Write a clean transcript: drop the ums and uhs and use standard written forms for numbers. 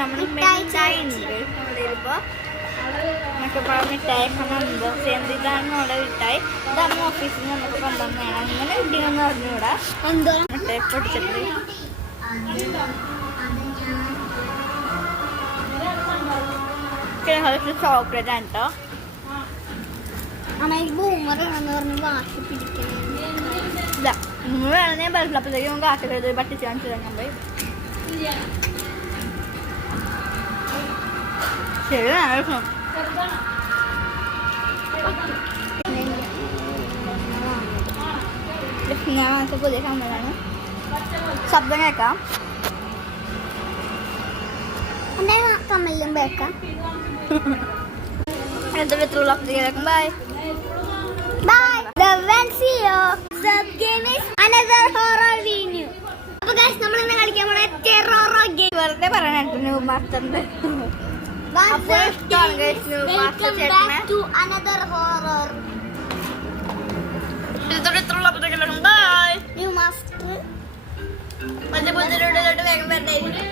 നമ്മൾ മിഠായി ഉണ്ട് ഇവിടെ ഇപ്പോൾ മിഠായി അൺബോക്സ് ചെയ്യുന്നത്. ഇതാണ് നമ്മുടെ മിഠായി. ഇത് അമ്മ ഓഫീസിൽ നിന്ന് നമുക്ക് കൊണ്ടുവന്നതാണ്. അങ്ങനെ കിട്ടിയെന്ന് പറഞ്ഞുകൂടാ. എന്തോ മിഠായി പൊടിച്ചിട്ട് ചോക്ലേറ്റ് ആണ് കേട്ടോ. അമ്മ ബൂമറാണെന്ന് പറഞ്ഞ് വാശി പിടിക്കുന്നത്. ഇതാ നിങ്ങൾ വേണമെങ്കിൽ ബസ്സിലപ്പോഴത്തേക്കും നമുക്ക് കാട്ടുകഴുതി പട്ടിച്ച് കാണിച്ചു തരാൻ പോയി. ശരി ഞാൻ പുതിയ ക്യാമറയാണ്. ശബ്ദം കേൾക്കാം. കമ്മലും വെക്കാം. Bye Bye. Love and see you. Sub game is another horror video. അപ്പോൾ guys നമ്മൾ ഇന്ന് കളിക്കാൻ പോണ ടെറർ ഗെയിം. വെറുതെ പറയാനായിട്ട് മാസ്റ്ററിന്റെ Welcome back to another horror. Bye. New master. വേഗം വരട്ടെ.